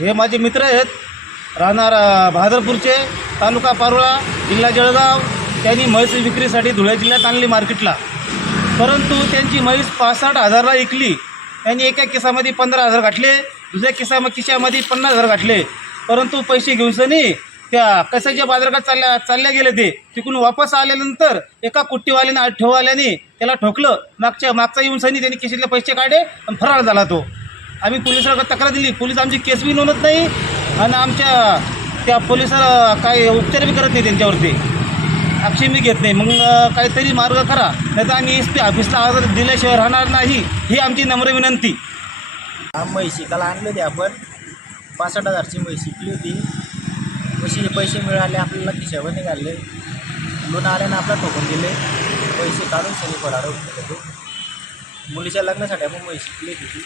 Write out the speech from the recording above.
हे माझे मित्र आहेत. राहणार भादरपूरचे बहादरपूरचे तालुका पारोळा जिल्हा जळगाव. त्यांनी म्हैस विक्रीसाठी धुळे जिल्ह्यात आणली मार्केटला. परंतु त्यांची म्हैस पासष्ट हजारला विकली. त्यांनी एका किसामध्ये पंधरा हजार घातले. दुसऱ्या किसा किशामध्ये पन्नास हजार घातले. परंतु पैसे घेऊनसनी त्या कशाच्या बाजारात चालल्या चालल्या गेले ते? तिकडून वापस आल्यानंतर एका कुट्टीवाल्याने आठववाल्याने त्याला ठोकलं. मागच्या मागचा येऊन सनी त्यांनी किशीतले पैसे काढले आणि फरार झाला तो. आम्ही पोलिसाला तक्रार दिली. पोलीस आमची केस बी नोंदत नाही आणि आमच्या त्या पोलिसाला काय उपचार बी करत नाही त्यांच्यावरती. आक्षेप मी घेत नाही. मग काहीतरी मार्ग करा. नाही तर आम्ही एस पी ऑफिसला अर्ज दिल्याशिवाय राहणार नाही. ही आमची नम्र विनंती. म्हैशी त्याला आणलं आणली होती आपण. पासष्ट हजारची म्हैशी विकली होती. म्हशीचे पैसे मिळाले आपल्याला खिशावर निघाले. लोन आल्यानं आपल्याला ठोकून दिले. पैसे काढून सनी फरार होते मुलीच्या लग्नासाठी आपण म्हैशी विकली होती.